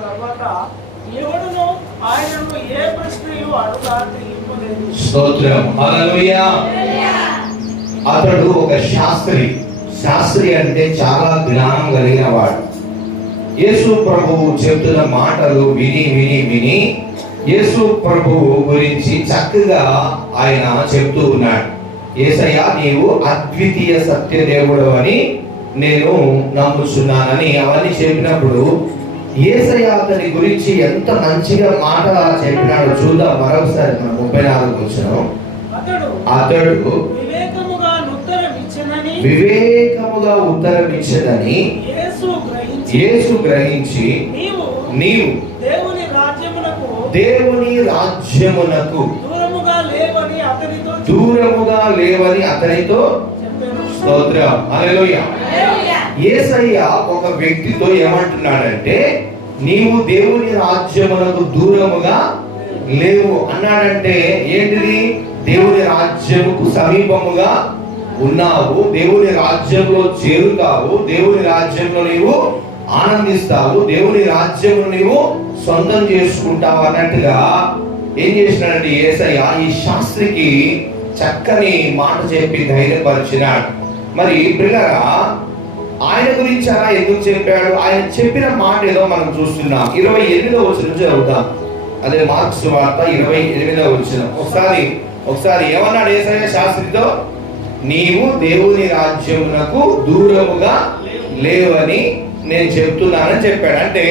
తర్వాత ఎవడును ఆయనను ఏ ప్రశ్నయు అడుగా తిరిగిపోలేదు. స్తోత్రం, హల్లెలూయా. అతడు ఒక శాస్త్రి అంటే చాలా జ్ఞానం కలిగిన వాడు. యేసు ప్రభువు చెప్తున్న మాటలు విని యేసు ప్రభువు గురించి చక్కగా ఆయన చెప్తూ ఉన్నాడు. యేసయ్య, నీవు అద్వితీయ సత్యదేవుడు అని నేను నమ్ముచున్నానని అవన్నీ చెప్పినప్పుడు యేసయ్య అతని గురించి ఎంత మంచిగా మాట చెప్పినాడో చూద్దాం మరొకసారి. 34 వచనం. అతడు వివేకముగా ఉత్తరమిచ్చదని యేసు గ్రహించి నీవు దేవుని రాజ్యమునకు దూరముగా లేవని అతనితో స్తోత్రం, హల్లెలూయా. యేసయ్య ఒక వ్యక్తితో ఏమంటున్నాడంటే, నీవు దేవుని రాజ్యమునకు దూరముగా లేవు అన్నాడంటే ఏంటిది? దేవుని రాజ్యముకు సమీపముగా ఉన్నావు, దేవుని రాజ్యంలో చేరుతావు, దేవుని రాజ్యంలో నీవు ఆనందిస్తావు, దేవుని రాజ్యమును నీవు సొంతం చేసుకుంటావు అన్నట్టుగా ఏం చేసినాడంటే యేసయ్య ఈ శాస్త్రికి చక్కని మాట చెప్పి ధైర్యపరిచినాడు. మరి ప్రియులారా, ఆయన గురించి అలా ఎందుకు చెప్పాడు? ఆయన చెప్పిన మాట ఏదో మనం చూస్తున్నాం. 28వ వచనం చదువుతాం. అదే మార్క్స్ వార్త 28వ వచనం. ఒకసారి ఏమన్నాడు యేసయ్య శాస్త్రితో? నీవు దేవుని రాజ్యమునకు దూరముగా లేవని నేను చెప్తున్నానని చెప్పాడు. అంటే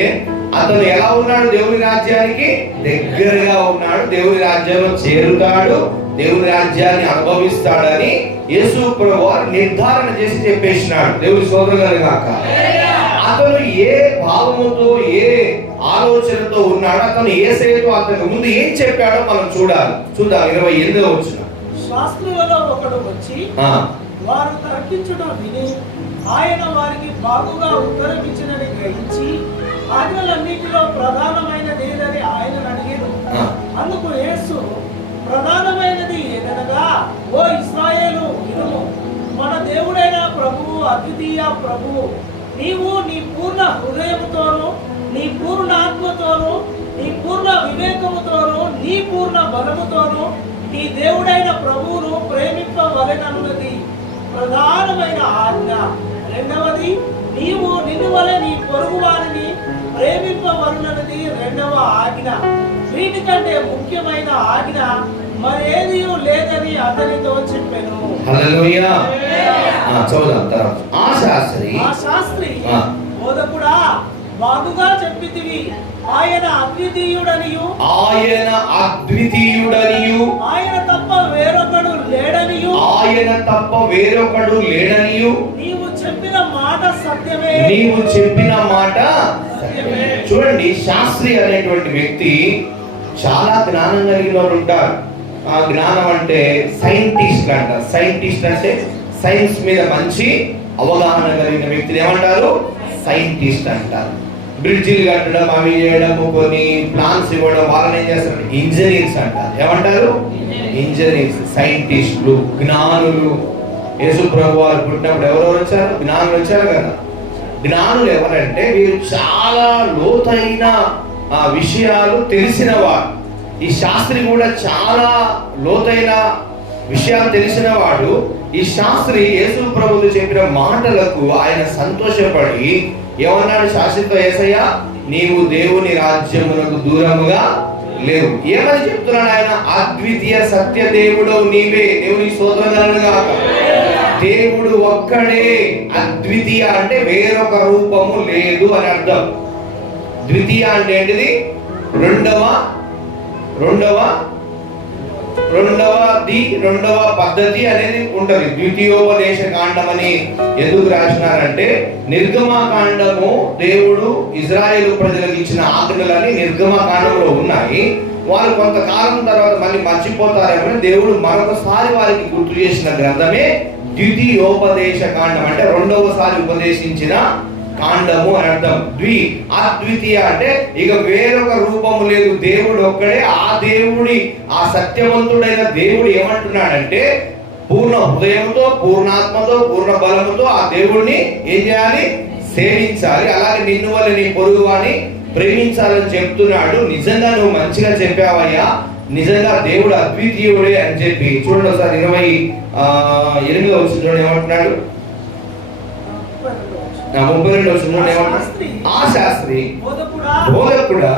అతను ఎలా ఉన్నాడు? దేవుని రాజ్యానికి దగ్గరగా ఉన్నాడు, దేవుని రాజ్యంలో చేరుతాడు, దేవుని రాజ్యాన్ని అనుభవిస్తాడని యేసు ప్రభువు నిర్ధారణ చేసి చెప్పేసినాడు. దేవుని స్తోత్రం గాక. అతను ఏ భావముతో ఏ ఆలోచనతో ఉన్నాడో, అతను యేసయ్యతో అంతకు ముందు ఏం చెప్పాడో మనం చూద్దాం. 28వ వచనం. శాస్త్రులలో ఒకడు వచ్చి వారు తర్కించడం విని ఆయన వారికి బాగుగా ఉత్తరమిచ్చినని గ్రహించి ఆజ్ఞలన్నిటిలో ప్రధానమైనదేదని ఆయన అడిగాడు. అందుకు యేసు, ప్రధానమైనది ఏదనగా, ఓ ఇశ్రాయేలు వినుము, మన దేవుడైన ప్రభువు అద్వితీయ ప్రభువు. నీవు నీ పూర్ణ హృదయముతోను, నీ పూర్ణ ఆత్మతోను, నీ పూర్ణ వివేకముతోను, నీ పూర్ణ బలముతోను నీ దేవుడైన ప్రభువును ప్రేమింపవలెనన్నది ప్రధానమైన ఆజ్ఞ. రెండవది, నీవు నిన్ను వలె నీ పొరుగు వారిని ప్రేమింపవలనది రెండవ ఆజ్ఞ. వీటికంటే ముఖ్యమైన ఆజ్ఞ మరేదీ లేదని అతనితో చెప్పెను. హల్లెలూయా. ఆ శాస్త్రి బోధకుడా, బాగుగా చెప్పితివి, ఆయన అద్వితీయుడనియు ఆయన తప్ప వేరొకడు లేడనియు నీవు చెప్పిన మాట సత్యమే. చూడండి, శాస్త్రి అనేటువంటి వ్యక్తి చాలా జ్ఞానం కలిగిన వారు ఉంటారు. ఆ జ్ఞానం అంటే సైంటిస్ట్ అంటారు. సైంటిస్ట్ అంటే సైన్స్ మీద మంచి అవగాహన కలిగిన వ్యక్తిని ఏమంటారు? సైంటిస్ట్ అంటారు. బ్రిడ్జిలు కట్టడం, అవి చేయడం, కొన్ని ప్లాన్స్ ఇవ్వడం, వాళ్ళని ఏం చేస్తారు? ఇంజనీర్స్ అంటారు. ఏమంటారు? ఇంజనీర్స్, సైంటిస్టులు, జ్ఞానులు. యేసు ప్రభు వారు పుట్టినప్పుడు ఎవరెవరు వచ్చారు? జ్ఞానులు వచ్చారు కదా. జ్ఞానులు ఎవరంటే వీరు చాలా లోతైన విషయాలు తెలిసిన వారు. ఈ శాస్త్రి కూడా చాలా లోతైన విషయాలు తెలిసిన వాడు. ఈ శాస్త్రి యేసు ప్రభువు చెప్పిన మాటలకు ఆయన సంతోషపడి ఏమన్నాడు శాస్త్రితో? యేసయ్య, నీవు దేవుని రాజ్యమునకు దూరముగా లేవు. ఏమని చెప్తున్నాడు ఆయన? అద్వితీయ సత్య దేవుడు నీవే. దేవుని స్తోత్రం గాక. దేవుడు ఒక్కడే. అద్వితీయ అంటే వేరొక రూపము లేదు అని అర్థం. ద్వితీయ అంటే ఏంటిది? రెండవ పద్ధతి అనేది ఉంటది. ద్వితీయోపదేశ కాండం అని ఎందుకు రాసినారంటే, నిర్గమకాండము దేవుడు ఇజ్రాయేలు ప్రజలకు ఇచ్చిన ఆజ్ఞలని నిర్గమకాండంలో ఉన్నాయి. వారు కొంతకాలం తర్వాత మళ్ళీ మర్చిపోతారేమని దేవుడు మరొకసారి వారికి గుర్తు చేసిన గ్రంథమే ద్వితీయోపదేశ కాండం. అంటే రెండవసారి ఉపదేశించిన కాండము అని అర్థం. అద్వితీయ అంటే ఇక వేరొక రూపము లేదు, దేవుడు ఒక్కడే. ఆ దేవుడి, ఆ సత్యవంతుడైన దేవుడు ఏమంటున్నాడంటే, పూర్ణ హృదయంతో, పూర్ణాత్మతో, పూర్ణ బలముతో ఆ దేవుడిని ఏం చేయాలి? సేవించాలి. అలాగే నిన్ను వల్ల నీ పొరుగువాని ప్రేమించాలని చెప్తున్నాడు. నిజంగా నువ్వు మంచిగా చెప్పావయ్యా, నిజంగా దేవుడు అద్వితీయుడే అని చెప్పి. చూడండి ఒకసారి 28వ వచనంలో ఏమంటున్నాడు, 32వ వచనంలో ఏమంటున్నాడు, ఆ శాస్త్రి బోధకుడా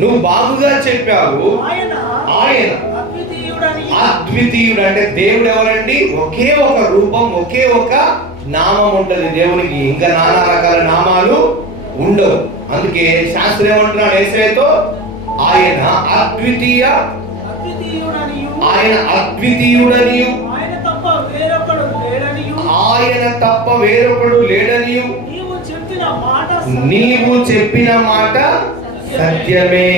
నువ్వు బాగుగా చెప్పావు, ఆయన అద్వితీయుడు. అంటే దేవుడు ఎవరండి? ఒకే ఒక రూపం, ఒకే ఒక నామం ఉంటది దేవునికి, ఇంకా నానా రకాల నామాలు ఉండవు. అందుకే శాస్త్రం ఏమంటున్నాడు యేసయ్యతో, ఆయన అద్వితీయుడనియు ఆయన తప్ప వేరొకడు లేడనియు నీవు చెప్పిన మాట సత్యమే.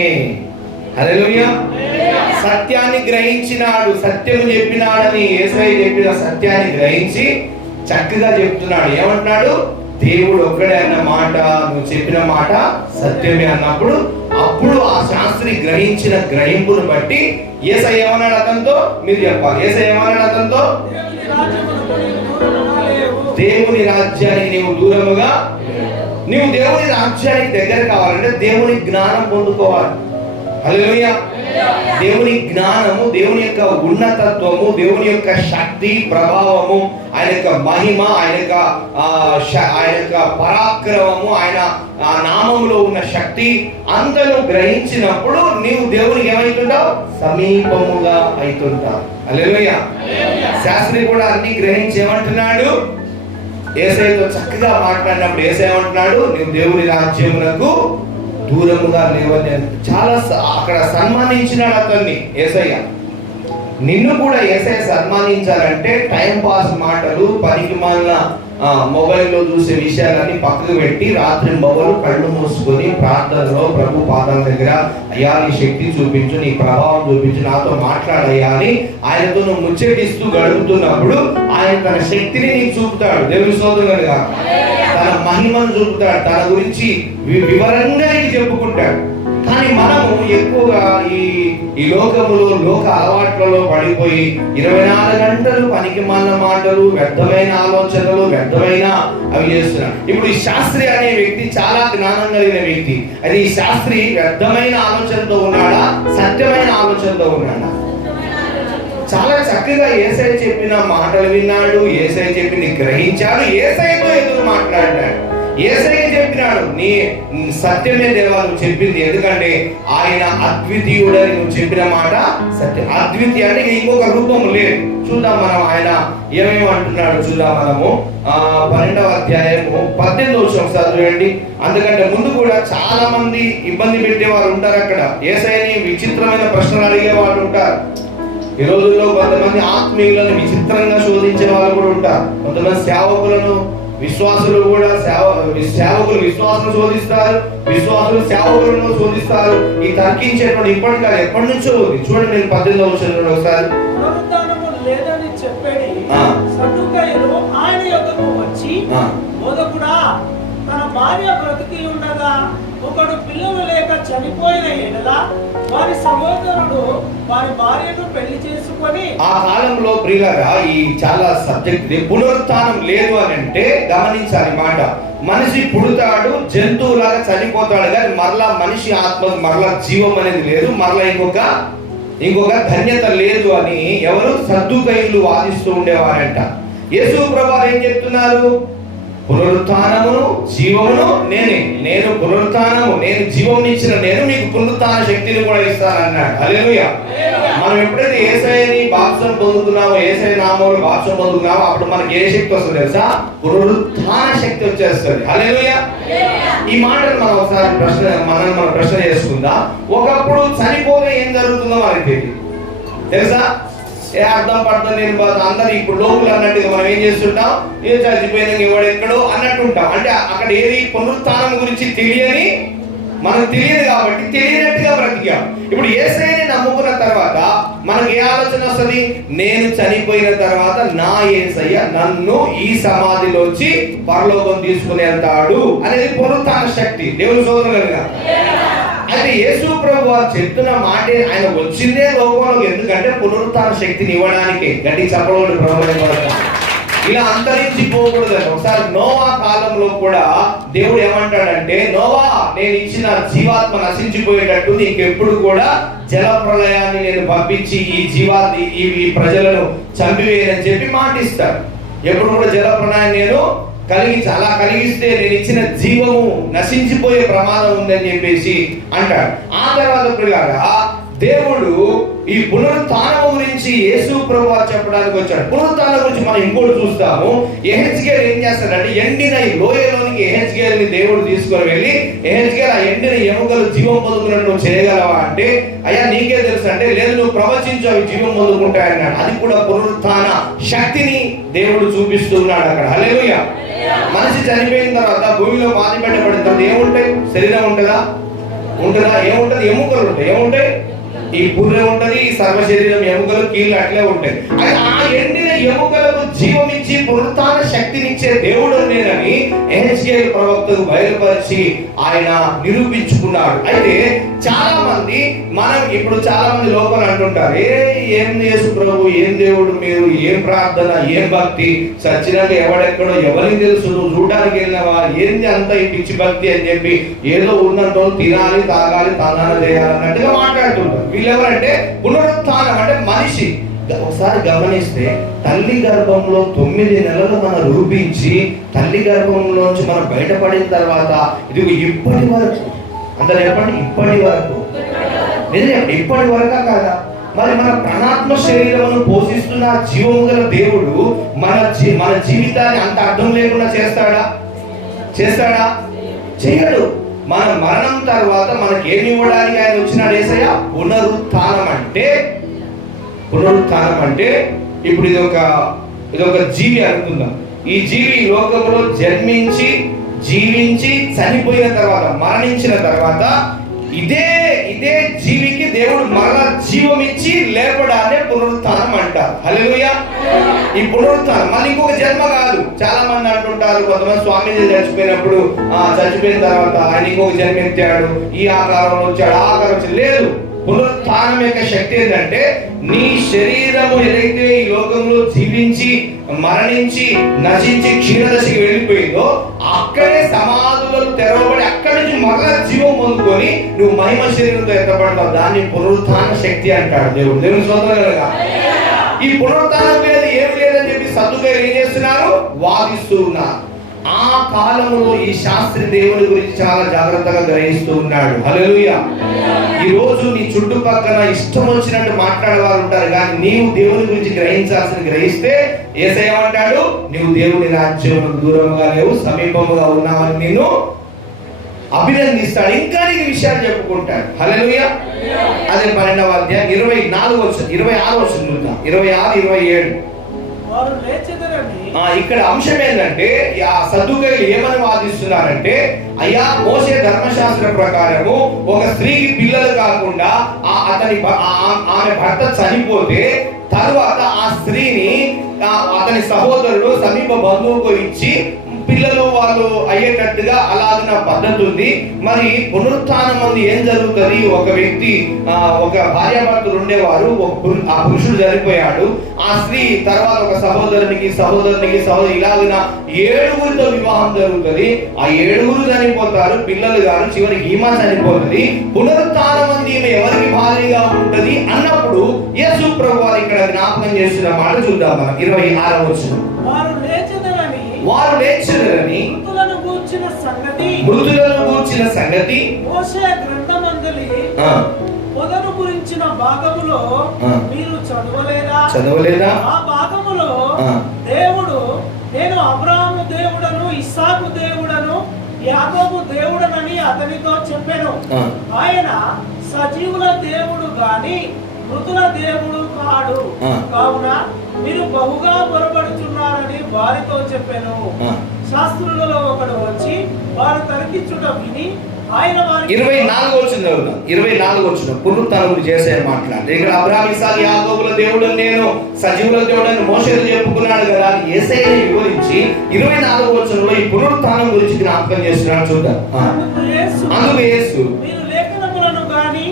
హల్లెలూయా. సత్యాన్ని గ్రహించినాడు, సత్యం చెప్పినాడని యేసయ్య చెప్పిన సత్యాన్ని గ్రహించి చక్కగా చెప్తున్నాడు. ఏమంటున్నాడు? దేవుడు ఒక్కడే అన్న మాట, నువ్వు చెప్పిన మాట సత్యమే అన్నప్పుడు, అప్పుడు ఆ శాస్త్రి గ్రహించిన గ్రహింపును బట్టి యేసయ్య ఏమన్నాడు అతనితో? మీరు చెప్పాలి. యేసయ్య ఏమన్నాడు అతనితో? దేవుని రాజ్యానికి నీవు దూరముగా, నీవు దేవుని రాజ్యానికి దగ్గర కావాలంటే దేవుని జ్ఞానం పొందుకోవాలి. హల్లెలూయా. దేవుని జ్ఞానము, దేవుని యొక్క ఉన్నతత్వము, దేవుని యొక్క శక్తి ప్రభావము, ఆయన యొక్క మహిమ, ఆయన యొక్క పరాక్రమము, ఆయన ఆ నామములో ఉన్న శక్తి అంతను గ్రహించినప్పుడు నీవు దేవునికి ఏమైతుంటావు? సమీపముగా అవుతుంటావు. హల్లెలూయా. శాస్త్రి కూడా అన్ని గ్రహించి ఏమంటున్నాడు? యేసయ్యతో చక్కగా మాట్లాడినప్పుడు యేసయ్య ఏమంటున్నాడు? నీవు దేవుని రాజ్యమునకు దూరముగా లేవని. చాలా అక్కడ సన్మానించినాడు అతన్ని యేసయ్య. నిన్ను కూడా యేసయ్య సన్మానించాలంటే టైం పాస్ మాటలు, పనికిమాలిన మొబైల్లో చూసే విషయాలన్నీ పక్కకు పెట్టి రాత్రి మొబైల్ కళ్ళు మూసుకొని ప్రార్థనలో ప్రభు పాదాల దగ్గర, అయ్యా నీ శక్తి చూపించు, నీ ప్రభావం చూపించు, నాతో మాట్లాడయ్యా అని ఆయనతో నువ్వు ముచ్చటిస్తూ గడుపుతున్నప్పుడు ఆయన తన శక్తిని నీకు చూపుతాడు. దేవుని స్తోత్రం కనుక తన మహిమను చూపుతాడు, తన గురించి వివరంగా నీకు చెప్పుకుంటాడు. కానీ మనము ఎక్కువగా ఈ లోకములో, లోక అలవాట్లలో పడిపోయి 24 గంటలు పనికిమాలిన మాటలు, వ్యర్థమైన ఆలోచనలు, వ్యర్థమైన అవి చేస్తున్నాడు. ఇప్పుడు ఈ శాస్త్రి అనే వ్యక్తి చాలా జ్ఞానం కలిగిన వ్యక్తి. అది ఈ శాస్త్రి వ్యర్థమైన ఆలోచనతో ఉన్నాడా, సత్యమైన ఆలోచనతో ఉన్నాడా? చాలా చక్కగా యేసయ్య చెప్పిన మాటలు విన్నాడు, యేసయ్య చెప్పింది గ్రహించాడు, యేసయ్యతో ఎదురు మాట్లాడాడు. యేసయ్య చెప్పినాడు, నీ సత్యమే దేవా నువ్వు చెప్పింది, ఎందుకంటే ఆయన అద్వితీయుడని నువ్వు చెప్పిన మాట సత్యం. అద్వితీయ అంటే ఇంకొక రూపం లేదు. చూద్దాం మనం ఆయన ఏమేమి అంటున్నాడు చూద్దాం. మనము 12వ అధ్యాయము 18వ వచనం చదవండి. అందుకంటే ముందు కూడా చాలా మంది ఇబ్బంది పెట్టేవారు ఉంటారు అక్కడ. యేసయ్యని విచిత్రమైన ప్రశ్నలు అడిగే వాళ్ళు ఉంటారు. ఈ రోజుల్లో కొంతమంది ఆత్మీయులను విచిత్రంగా శోధించే వాళ్ళు కూడా ఉంటారు. కొంతమంది సేవకులను, విశ్వాసులు కూడా సేవకులు విశ్వాసులు శోధిస్తారు, విశ్వాసులు సేవకులను శోధిస్తారు. ఈ తర్కించేటువంటి ఇప్పటి కాదు, ఎప్పటి నుంచో ఉంది. చూడండి, నేను 18వ వచనంలో ఒకసారి లేదని చెప్పేది సదుకాయులు ఆయన యొద్దకు వచ్చి, బోధకుడా తన భార్య బ్రతికి ఉండగా ఒకడు పిల్లలు లేక చనిపోయిన ఎడల వారి సహోదరుడు వారి భార్యను పెళ్లి చేసుకొని. ఆ కాలంలో ప్రియులారా ఈ చాలా సబ్జెక్ట్ పునరుత్థానం లేదు అని అంటే గమనించాలి మాట. మనిషి పుడతాడు, జంతువులాగా చనిపోతాడు, కానీ మరలా మనిషి ఆత్మ మరలా జీవం అనేది లేదు, మరలా ఇంకొక ధన్యత లేదు అని ఎవరు? సద్దుకైలు వాదిస్తూ ఉండేవారంట. యేసు ప్రభువు ఏం చెప్తున్నారు? పునరుత్థానమును జీవమును నేనే. నేను పునరుత్థానము, నేను జీవం ఇచ్చిన నేను మీకు పునరుత్థాన శక్తిని కూడా ఇస్తానన్నాడు. హల్లెలూయా. మనం ఎప్పుడైతే యేసయ్యని బాప్తిసం పొందుతున్నామో, యేసయ్య నామములో బాప్తిసం పొందుతున్నామో, అప్పుడు మనకి ఏ శక్తి వస్తుంది తెలుసా? పునరుత్థాన శక్తి వచ్చేస్తుంది. హల్లెలూయా. ఈ మాటలు మనం ఒకసారి మనం ప్రశ్న చేసుకుందాం. ఒకప్పుడు చనిపోతే ఏం జరుగుతుందో మనకి తెలియదు తెలుసా? ఏ అర్థం పడతాం నేను అందరు ఇప్పుడు లోకులు అన్నట్టుగా మనం ఏం చేస్తుంటాం? ఏ చచ్చిపోయిన ఎవడు ఎక్కడో అన్నట్టు ఉంటాం. అంటే అక్కడ ఏది పునరుత్థానం గురించి తెలియని, మనకు తెలియదు కాబట్టి తెలియనట్టుగా బ్రతికాం. ఇప్పుడు యేసయ్యని నమ్ముకున్న తర్వాత మనకి ఏ ఆలోచన వస్తుంది? నేను చనిపోయిన తర్వాత నా యేసయ్య నన్ను ఈ సమాధిలోంచి పరలోకం తీసుకుని వెళ్తాడు అనేది పునరుత్థాన శక్తి. దేవుని సోదరులుగా అయితే యేసు ప్రభు చెప్తున్న మాట, ఆయన వచ్చిందే లోకంలోకి ఎందుకంటే పునరుత్థాన శక్తిని ఇవ్వడానికి. గట్టి చెప్పలోని ప్రభు ఇలా అంతరించిపోకూడదని. ఒకసారి నోవా కాలంలో కూడా దేవుడు ఏమంటాడంటే, నోవా, నేను ఇచ్చిన జీవాత్మ నశించిపోయేటట్టు నీకెప్పుడు కూడా జల ప్రళయాన్ని నేను పంపించి ఈ ప్రజలను చంపివేయనని చెప్పి మాటిస్తాడు. ఎప్పుడు కూడా జల ప్రళయాన్ని నేను కలిగించి, అలా కలిగిస్తే నేను ఇచ్చిన జీవము నశించిపోయే ప్రమాదం ఉందని చెప్పేసి అంటాడు. ఆ తర్వాత పిల్లగా దేవుడు ఈ పునరుత్థానం గురించి యేసు ప్రభువు చెప్పడానికి వచ్చాడు. పునరుత్థానం గురించి మనం ఇంకోటి చూస్తాము. యెహెజ్కేలు ఏం చేస్తాడంటే, ఎండిన ఈ లోయలోనికి యెహెజ్కేలుని దేవుడు తీసుకొని వెళ్ళి, యెహెజ్కేలు ఆ ఎండిన ఎముకలు జీవం పొందుకున్నట్టు నువ్వు చేయగలవా అంటే, అయ్యా నీకే తెలుసు అంటే, లేదు నువ్వు ప్రవచించు అవి జీవం పొందుకుంటాయన్నాడు. అది కూడా పునరుత్థాన శక్తిని దేవుడు చూపిస్తున్నాడు అక్కడ. హల్లెలూయా. మనిషి చనిపోయిన తర్వాత భూమిలో పాతి పెట్టబడిన తర్వాత ఏముంటాయి? శరీరం ఉంటుందా? ఏముంటది? ఎముకలు ఉంటాయి. ఏముంటాయి? ఈ బుర్రె ఉంటది, ఈ సర్వ శరీరం ఎముకలు, కీళ్ళు అట్లే ఉంటాయి. అయితే ఆ ఎండిన ఎముకలకు జీవం ఇచ్చి పునరుత్థాన శక్తినిచ్చే దేవుడు నేనని యెహెజ్కేలు ప్రవక్తకు బయలుపరిచి ఆయన నిరూపించుకున్నాడు. అయితే చాలా మంది ఇప్పుడు చాలా మంది లోపల అంటుంటారు, ఏం యేసు ప్రభు, ఏం దేవుడు మీరు, ఏం ప్రార్థన, ఏం భక్తి, సచ్చినాక ఎవడెక్కడో ఎవరికి తెలుసు, నువ్వు చూడడానికి వెళ్ళినవా, ఏంది అంత ఈ పిచ్చి భక్తి అని చెప్పి ఏదో ఉన్నట్టు తినాలి, తాగాలి, తానాలు చేయాలన్నట్టుగా మాట్లాడుతుంటారు. వీళ్ళెవరంటే పునరుత్థానం అంటే మనిషి. ఒకసారి గమనిస్తే తల్లి గర్భంలో 9 నెలలు మనం రూపించి తల్లి గర్భంలోంచి మనం బయటపడిన తర్వాత ఇది ఇప్పటి వరకు, అందరూ చెప్పండి, ఇప్పటి వరకు ఇప్పటి వరకా కాదా? మరి మన ప్రాణాత్మ శరీరమును పోషిస్తున్న జీవము గల దేవుడు మన జీవితాన్ని అంత అర్థం లేకుండా చేస్తాడా? చేయడు. మన మరణం తర్వాత మనకి ఏమి ఇవ్వడానికి ఆయన వచ్చినాడు యేసయ్య? పునరుత్థానం అంటే ఇప్పుడు ఇది ఒక జీవి అనుకుందాం. ఈ జీవి లోకంలో జన్మించి, జీవించి, చనిపోయిన తర్వాత, మరణించిన తర్వాత ఇదే జీవికి దేవుడు మరలా జీవం ఇచ్చి లేపడాన్ని పునరుత్థానం అంటారు. హల్లెలూయా. ఈ పునరుత్థానం మళ్ళీ ఇంకొక జన్మ కాదు. చాలా మంది అంటుంటారు, కొంతమంది స్వామీజీ చచ్చిపోయిన తర్వాత ఆయన ఇంకొక జన్మ ఎత్తాడు, ఈ ఆకారంలో వచ్చాడు, ఆ ఆకారం వచ్చాడు. లేదు. పునరుత్థానం యొక్క శక్తి ఏంటంటే, నీ శరీరము ఏదైతే ఈ లోకంలో జీవించి, మరణించి, నశించి క్షీణదశకి వెళ్ళిపోయిందో అక్కడే సమాధులను తెరవబడి అక్కడి నుంచి మరలా జీవం పొందుకొని నువ్వు మహిమ శరీరంతో ఎత్తబడతావు. దాన్ని పునరుత్థాన శక్తి అంటాడు దేవుడు. దేవుని స్తోత్రం. ఈ పునరుత్థానం మీద ఏమి లేదని చెప్పి సద్దుకయ్యులు ఏం చేస్తున్నారు? వాదిస్తూ ఉన్నారు. ఆ కాలంలో ఈ శాస్త్రి దేవుని గురించి చాలా జాగ్రత్తగా గ్రహిస్తూ ఉన్నాడు. హల్లెలూయా. ఈ రోజు నీ చుట్టుపక్కల ఇష్టం వచ్చినట్టు మాట్లాడేవారు ఉంటారు, కానీ నీవు దేవుని గురించి గ్రహిస్తే యేసయ్య అంటాడు, నీవు దేవుని రాజ్యమునకు దూరంగా లేవు, సమీపముగా ఉన్నావని నిన్ను అభినందిస్తాడు. ఇంకా నీకు విషయాలు చెప్పుకుంటాడు. హల్లెలూయా. అదే 12వ అధ్యాయం 26వ వచనం చూద్దాం. 26, 27. ఇక్కడ అంశం ఏంటంటే, ఆ సద్దుకయ్యులు ఏమని వాదిస్తున్నారంటే, అయ్యా మోషే ధర్మశాస్త్ర ప్రకారము ఒక స్త్రీకి పిల్లలు కాకుండా ఆమె భర్త చనిపోతే తరువాత ఆ స్త్రీని అతని సహోదరుడు సమీప బంధువుకు ఇచ్చి పిల్లలు వాళ్ళు అయ్యేటట్టుగా అలాగిన పద్ధతి ఉంది. మరి పునరుత్థానం మంది ఏం జరుగుతుంది? ఒక భార్యాభర్తలు ఉండేవారు, ఆ పురుషుడు చనిపోయాడు, ఆ స్త్రీ తర్వాత ఒక సహోదరునికి ఇలాగిన 7గురితో వివాహం జరుగుతుంది. ఆ 7గురు చనిపోతారు, పిల్లలు గారు, చివరికి ఈమె చనిపోతుంది. పునరుత్థానం మంది ఈమె ఎవరికి భార్యగా ఉంటది అన్నప్పుడు యేసు ప్రభువు వారు ఇక్కడ జ్ఞాపకం చేస్తున్న మాట చూద్దాం మనం. 26వ వచనం. వారు లేచురని మృతులను గూర్చిన సంగతి మోషే గ్రంథమందలి పొదను గురించిన భాగములో మీరు చదవలేదా? ఆ భాగములో దేవుడు, నేను అబ్రహాము దేవుడను, ఇస్సాకు దేవుడను, యాకోబు దేవుడనని అతనితో చెప్పాను. ఆయన సజీవుల దేవుడు గాని మృతుల దేవుడు కాడు, కావున మీరు బహుగా పొరపడుచున్నారని వారితో చెప్పాను. శాస్త్రులలో ఒకడు వచ్చి వారు తర్కించుట విని ఆయన 24 వచ్చిన పునరుత్థానం గురించి యేసయ్య మాట్లాడు. ఇక్కడ అబ్రహాము, ఇస్సాకు, యాకోబుల దేవుడు నేను, సజీవుల దేవుడని మోషేతో చెప్పుకున్నాడు కదా అని యేసయ్య వివరించి 24వ వచనంలో ఈ పునరుత్థానం గురించి జ్ఞాపకం చేస్తున్నాడు. చూద్దాం. అందుకు యేసు, మీరు లేఖనములను గాని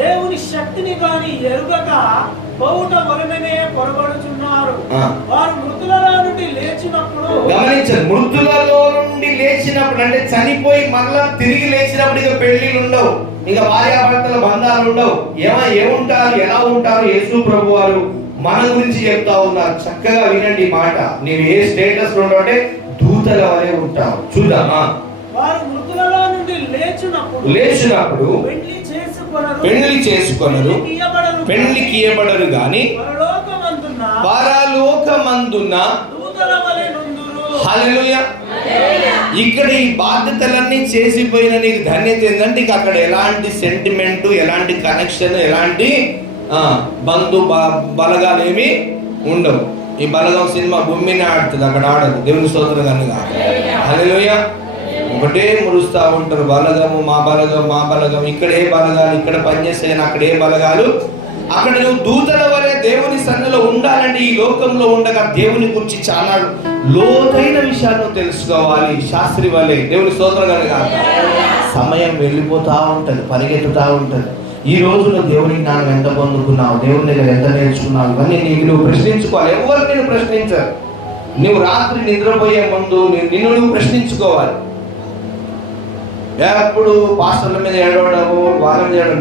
దేవుని శక్తిని గాని ఎరుగక పోవుట వలననే పొరబడుచున్నారు. ఆ. వారు మృతులలో నుండి లేచినప్పుడు, గమనించండి, మృతులలో నుండి లేచినప్పుడు అంటే చనిపోయి మళ్ళా తిరిగి లేచినప్పుడు ఇక పెళ్లిళ్ళు ఉండవు, ఇక భార్యాభర్తల బంధాలు ఉండవు. ఏముంటారు, ఎలా ఉంటారు? యేసు ప్రభు వారు మన గురించి చెప్తా ఉన్నారు. చక్కగా వినండి ఈ మాట. నీవు ఏ స్టేటస్ లో అంటే దూతల వలె ఉంటావు. చూద్దామా? వారు మృతులలో నుండి లేచినప్పుడు పెళ్లి చేసుకొనరు, పెళ్లికి ఇయ్యబడరు గాని పరలోకమందున్న దూతల వలె నుందురు. హల్లెలూయా. ఇక్కడ ఈ బాధ్యతలన్నీ చేసిపోయిన నీకు ధన్యత ఏంటంటే ఇక అక్కడ ఎలాంటి సెంటిమెంట్, ఎలాంటి కనెక్షన్, ఎలాంటి బంధు బలగాలు ఏమి ఉండవు. ఈ బలగం సినిమా భూమిని ఆడుతుంది, అక్కడ ఆడదు. దేవుని స్తోత్రం కనుక. హల్లెలూయా. ఒకటే మురుస్తా ఉంటారు, బలగము మా బలగం మా బలగం. ఇక్కడ ఏ బలగాలు ఇక్కడ పనిచేస్తాయని అక్కడ ఏ బలగాలు అక్కడ. నువ్వు దూతల వలె దేవుని సన్నిధిలో ఉండాలంటే ఈ లోకంలో ఉండగా దేవుని గురించి చాలా లోతైన విషయాలను తెలుసుకోవాలి. శాస్త్రి వలె. దేవుని స్తోత్రం కనుక. సమయం వెళ్ళిపోతా ఉంటది, పరిగెత్తుతా ఉంటది. ఈ రోజులో దేవుని జ్ఞానం ఎంత పొందుకున్నావు, దేవుని దగ్గర ఎంత నేర్చుకున్నావు, ఇవన్నీ నువ్వు ప్రశ్నించుకోవాలి. ఎవరు నేను ప్రశ్నించరు. నువ్వు రాత్రి నిద్రపోయే ముందు నిన్ను నువ్వు ప్రశ్నించుకోవాలి. ఎప్పుడు పాస్టర్ల మీద ఏడవడము, వాళ్ళ మీద ఏడవడం,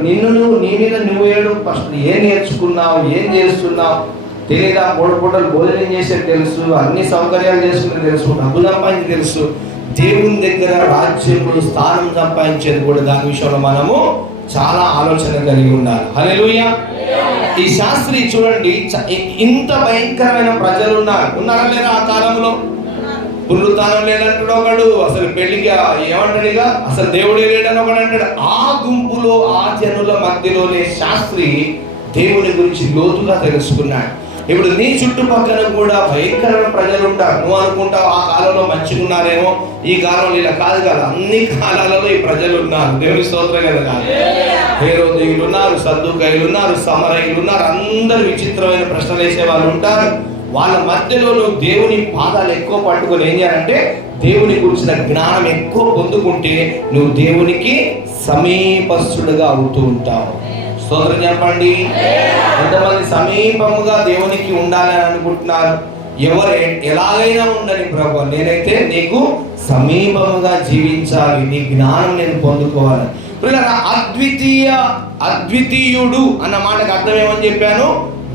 నీ మీద నువ్వు ఏడు. ఫస్ట్ ఏం నేర్చుకున్నావు, ఏం చేస్తున్నావు తెలీదా? 3 పూటలు భోజనం చేసేది తెలుసు, అన్ని సౌకర్యాలు చేసుకుని తెలుసు, డబ్బు సంపాదించి తెలుసు. దేవుని దగ్గర రాజ్యంలో స్థానం సంపాదించేది కూడా దాని విషయంలో మనము చాలా ఆలోచన కలిగి ఉండాలి. హల్లెలూయా. ఈ శాస్త్రి చూడండి, ఇంత భయంకరమైన ప్రజలు ఉన్నారా లేదా ఆ కాలంలో? పునరుత్థానం లేదంటాడు ఒకడు, అసలు పెళ్లికి ఏమంటాడు, ఇక అసలు దేవుడే లేడని ఒకడు అంటాడు. ఆ గుంపులో ఆ జనుల మధ్యలోనే శాస్త్రి దేవుని గురించి లోతుగా తెలుసుకున్నాడు. ఇప్పుడు నీ చుట్టుపక్కల కూడా భయంకరమైన ప్రజలు ఉంటారు. నువ్వు అనుకుంటావు ఆ కాలంలో మంచిగా ఉన్నారేమో, ఈ కాలంలో ఇలా కాదు కదా. అన్ని కాలాలలో ఈ ప్రజలు ఉన్నారు. దేవుని స్తోత్రం కదా. హేరోదీయులు ఉన్నారు, సద్దుకాయులు ఉన్నారు, సమరయులు ఉన్నారు. అందరూ విచిత్రమైన ప్రశ్నలు వేసే వాళ్ళు ఉంటారు. వాళ్ళ మధ్యలో నువ్వు దేవుని పాదాలు ఎక్కువ పట్టుకొని ఏం చేయాలంటే దేవుని గురించిన జ్ఞానం ఎక్కువ పొందుకుంటే నువ్వు దేవునికి సమీపస్తుడుగా అవుతూ ఉంటావు. స్తోత్రం చెప్పండి. ఎంతమంది సమీపముగా దేవునికి ఉండాలని అనుకుంటున్నారు? ఎవరు ఎలాగైనా ఉండని ప్రభు, నేనైతే నీకు సమీపముగా జీవించాలి, నీ జ్ఞానం నేను పొందుకోవాలి. అద్వితీయుడు అన్న మాటకు అర్థం ఏమని చెప్పాను?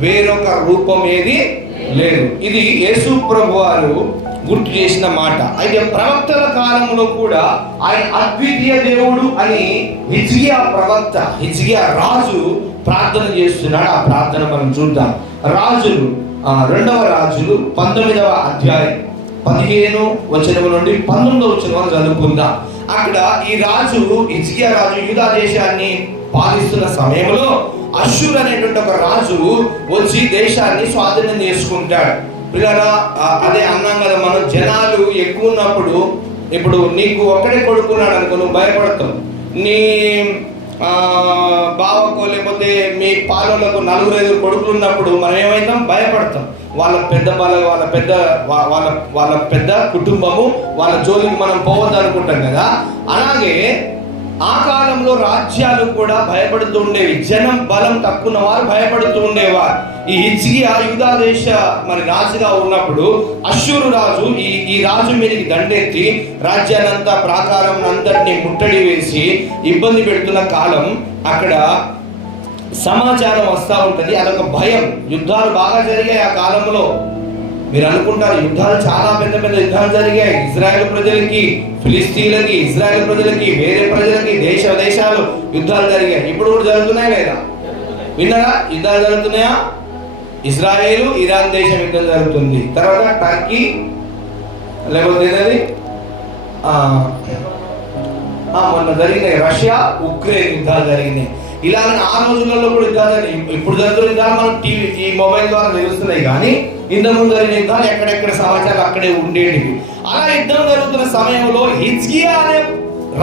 వేరొక రూపం ఏది లేదు. ఇది యేసు ప్రభు వారు గుర్తు చేసిన మాట. అయితే ప్రవక్తల కాలంలో కూడా ఆయన అద్వితీయ దేవుడు అని హిజ్కియా ప్రవక్త, హిజ్కియా రాజు ప్రార్థన చేస్తున్నాడు. ఆ ప్రార్థన మనం చూద్దాం. రాజులు 2వ రాజులు 19వ అధ్యాయం 15 వచనం నుండి 19వ వచనం చదువుకుందాం. అక్కడ ఈ రాజు హిజ్కియా రాజు యూదా దేశాన్ని పాలిస్తున్న సమయంలో అష్షూర్ అనేటువంటి ఒక రాజు వచ్చి దేశాన్ని స్వాధీనం చేసుకుంటాడు. పిల్లరా, అదే అన్నాం కదా, మనం జనాలు ఎక్కువ ఉన్నప్పుడు, ఇప్పుడు నీకు ఒక్కడే కొడుకున్నాడు అనుకో, నువ్వు భయపడతావు. నీ బావకో లేకపోతే మీ పాలలకు 4-5 కొడుకులు ఉన్నప్పుడు మనం ఏమైతాం? భయపడతాం. వాళ్ళ పెద్ద కుటుంబము, వాళ్ళ జోలికి మనం పోవద్దు అనుకుంటాం కదా. అలాగే ఆ కాలంలో రాజ్యాలు కూడా భయపడుతూ ఉండేవి. జనం బలం తక్కువ వారు భయపడుతూ ఉండేవారు. ఈ హిజ్కియా యూదా దేశ రాజుగా ఉన్నప్పుడు అష్షూరు రాజు ఈ రాజు మీదకి దండెత్తి రాజ్యాలంతా ప్రాకారం అంతటిని ముట్టడి వేసి ఇబ్బంది పెడుతున్న కాలం అక్కడ సమాచారం వస్తూ ఉంటుంది. అదొక భయం. యుద్ధాలు బాగా జరిగాయి ఆ కాలంలో. మీరు అనుకుంటారు యుద్ధాలు చాలా పెద్ద పెద్ద యుద్ధాలు జరిగాయి. ఇజ్రాయెల్ ప్రజలకి, ఫిలిస్తీన్లకి, ఇజ్రాయెల్ ప్రజలకి, వేరే ప్రజలకి, దేశాలు యుద్ధాలు జరిగాయి. ఇప్పుడు కూడా జరుగుతున్నాయి లేదా? విన్నారా? యుద్ధాలు జరుగుతున్నాయా? ఇజ్రాయేలు ఇరాన్ దేశం యుద్ధం జరుగుతుంది. తర్వాత టర్కీ లేకపోతే మొన్న జరిగినాయి రష్యా ఉక్రెయిన్ యుద్ధాలు జరిగినాయి. ఇలాగ ఆ రోజులలో కూడా యుద్ధాలు జరిగినాయి. ఇప్పుడు జరుగుతున్న యుద్ధాలు మనం టీవీ ఈ మొబైల్ ద్వారా తెలుస్తున్నాయి. కానీ ఇంతకుముందు జరిగిన యుద్ధాలు ఎక్కడెక్కడ సమాచారం అక్కడే ఉండేటివి. అలా యుద్ధం జరుగుతున్న సమయంలో హిజ్కియా అనే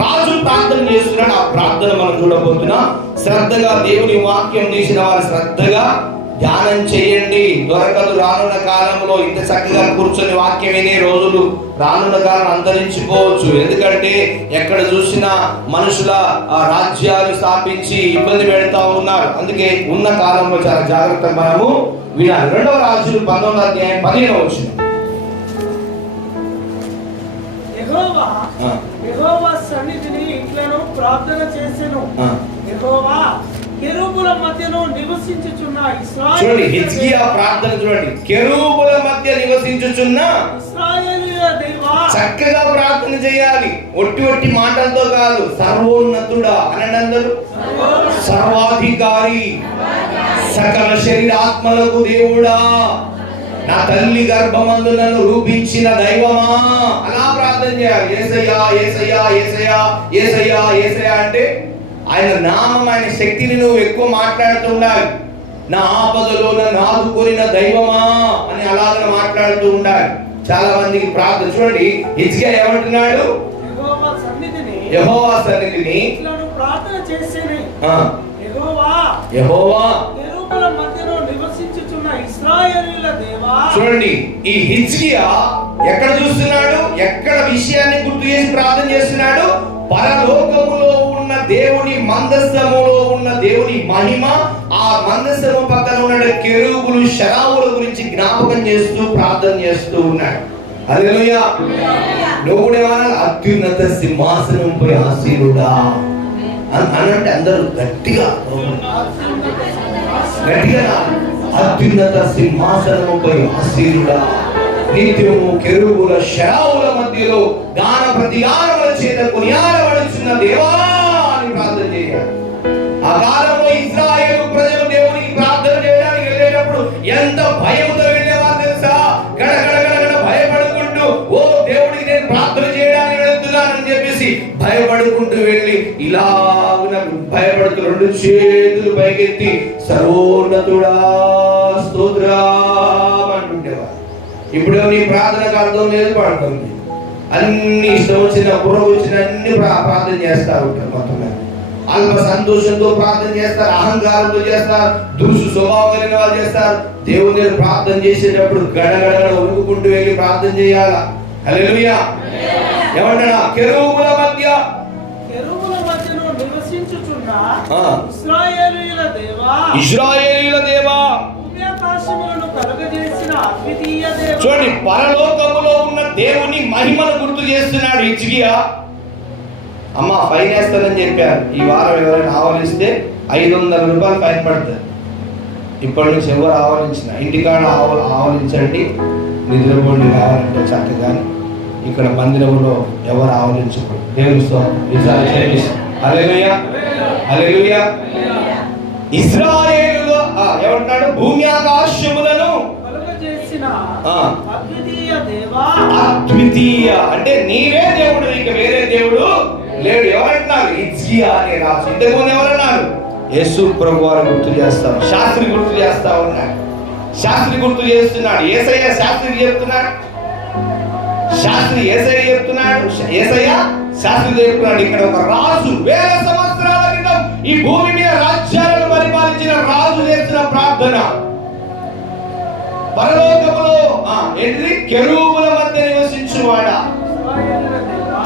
రాజు ప్రార్థన చేస్తున్నాడు. ఆ ప్రార్థన మనం చూడబోతున్నాం. శ్రద్ధగా దేవుని వాక్యం తీసిన వారు శ్రద్ధగా ధ్యానం చేయండి. దొరకదు రానున్న కాలంలో. ఇంత చక్కగా కూర్చొని వాక్యం వినే రోజులు రానున్న కాలం అంతరించిపోవచ్చు. ఎందుకంటే ఎక్కడ చూసినా మనుషుల రాజ్యాలు స్థాపించి ఇబ్బంది పెడతా ఉన్నారు. అందుకే ఉన్న కాలంలో చాలా జాగ్రత్త మనము వినాలి. 2వ రాజులు 19వ అధ్యాయం 15వ వచనం. యెహోవా సన్నిధిని ఇంట్లోను ప్రార్థన చేసెను. యెహోవా కెరూబుల మధ్యను నివసించుచున్న చూడండి, హిజ్కియా ప్రార్థన చూడండి. కెరూబుల మధ్య నివసించుచున్న ఇశ్రాయేలీయుల దేవా. చక్కగా ప్రార్థన చేయాలి. ఒట్టి మాటలతో కాదు. సర్వోన్నతుడా అనండి అందరూ. సర్వాధికారి, సకల శరీరాత్మలకు దేవుడా, నా తల్లి గర్భమందు నన్ను రూపించిన దైవమా, అలా ప్రార్థన చేయాలి. యేసయ్యా యేసయ్యా యేసయ్యా యేసయ్యా యేసయ్యా అంటే ఆయన నామం, ఆయన శక్తిని నువ్వు ఎక్కువ మాట్లాడుతూ ఉండాలి. నా ఆపదలో నన్ను ఆదుకోరిన దైవమా అని అలాగే మాట్లాడుతూ ఉండాలి. చాలా మందికి ప్రార్థన చూడండి. హిజ్కియా ఏమంటున్నాడు? యెహోవా సన్నిధిని ప్రార్థన చేసేనే. యెహోవా కెరూబుల మధ్యలో నివసించుచున్న ఇశ్రాయేలీయుల దేవా. చూడండి, ఈ హిజ్కియా ఎక్కడ చూస్తున్నాడు? ఎక్కడ విషయాన్ని గుర్తు చేసి ప్రార్థన చేస్తున్నాడు? పరలోకములో ఉన్న దేవుని మందస్థములో ఉన్న దేవుని మహిమ, ఆ మందస్థము పక్కన ఉన్న కెరూబులు శరావుల గురించి జ్ఞాపకం చేస్తూ ప్రార్థన చేస్తూ ఉన్నాడు. హల్లెలూయా. నువ్వు కూడా అత్యున్నత సింహాసనంపై ఆసీనుడా అనంటే అందరూ గట్టిగా అత్యున్నత సింహాసనముపై ఆసీనుడా, నిత్యము కెరూబుల శరావుల మధ్యలో గాన ప్రతిగానముల చేత కొనియాడబడుచున్న దేవా అని ప్రార్థన చేయాలి. ఆ కాలంలో ఇశ్రాయేలు ప్రజలు దేవునికి ప్రార్థన చేయడానికి వెళ్ళేటప్పుడు ఎంత భయంతో వెళ్ళేవారు తెలుసా? గడగడగడ భయపడుకుంటూ, ఓ దేవుడికి నేను ప్రార్థన చేయడానికి వెళ్తున్నానని చెప్పేసి భయపడుకుంటూ వెళ్ళి ఇలాగున భయపడుతూ 2 చేతులు పైకెత్తి సర్వోన్నతుడా స్తోత్రం అంటుండేవారు. ఇప్పుడు నీ ప్రార్థనకు అర్థం లేదు, పడుతుంది. అన్ని ఇష్టం వచ్చిన బుర్ర వచ్చిన అన్ని ప్రార్థన చేస్తా ఉంటారు. మొత్తం అల్ప సంతోషంతో ప్రార్థన చేస్తారు, అహంకారంతో చేస్తారు, దురుసు స్వభావం కలిగిన వాళ్ళు చేస్తారు. దేవుని ప్రార్థన చేసేటప్పుడు గడగడ ఉరుకుంటూ వెళ్ళి ప్రార్థన చేయాలా. హల్లెలూయా. ఏమంటాడా? కెరూబుల మధ్యలో నివసించుచున్న ఇశ్రాయేలీయుల దేవా, ఇశ్రాయేలీయుల దేవా, చూడండి, పరలోకములో ఉన్న దేవుని మహిమను గుర్తు చేస్తున్నాడు హిజ్కియా. అమ్మ ఫైన్ వేస్తానని చెప్పారు. ఈ వారం ఎవరైనా ఆవలిస్తే 500 రూపాయలు ఫైన్ పడుతుంది. ఇప్పటి నుంచి ఎవరు ఆవలించిన ఇంటికాడ ఆవలించండి. నిద్రపోండి కావాలంటే చక్కగా. ఇక్కడ మందిరంలో ఎవరు ఆవలించకూడదు. దేవుని హల్లెలూయా హల్లెలూయా. ఇశ్రాయేలులో ఏమంటున్నాడు? భూమి ఆకాశములను అద్వితీయ అంటే నీవే దేవుడు, ఇక వేరే దేవుడు లేడు. ఎవరంటున్నారు? హిజ్కియా అనే రాజు. ఇంతకుముందు ఎవరన్నారు? యేసు ప్రభు వారు గుర్తు చేస్తారు. శాస్త్రి గుర్తు చేస్తా ఉన్నాడు. శాస్త్రి గుర్తు చేస్తున్నాడు. యేసయ్య శాస్త్రికి చెప్తున్నాడు. శాస్త్రి యేసయ్య చెప్తున్నాడు. యేసయ్య శాస్త్రి చెప్తున్నాడు. ఇక్కడ ఒక రాజు 1000 సంవత్సరాల క్రితం ఈ భూమి మీద రాజ్యాలను పరిపాలించిన రాజు చేసిన ప్రార్థన. పరలోకములో ఏంటిది? కెరూబుల మధ్య నివసించువాడా,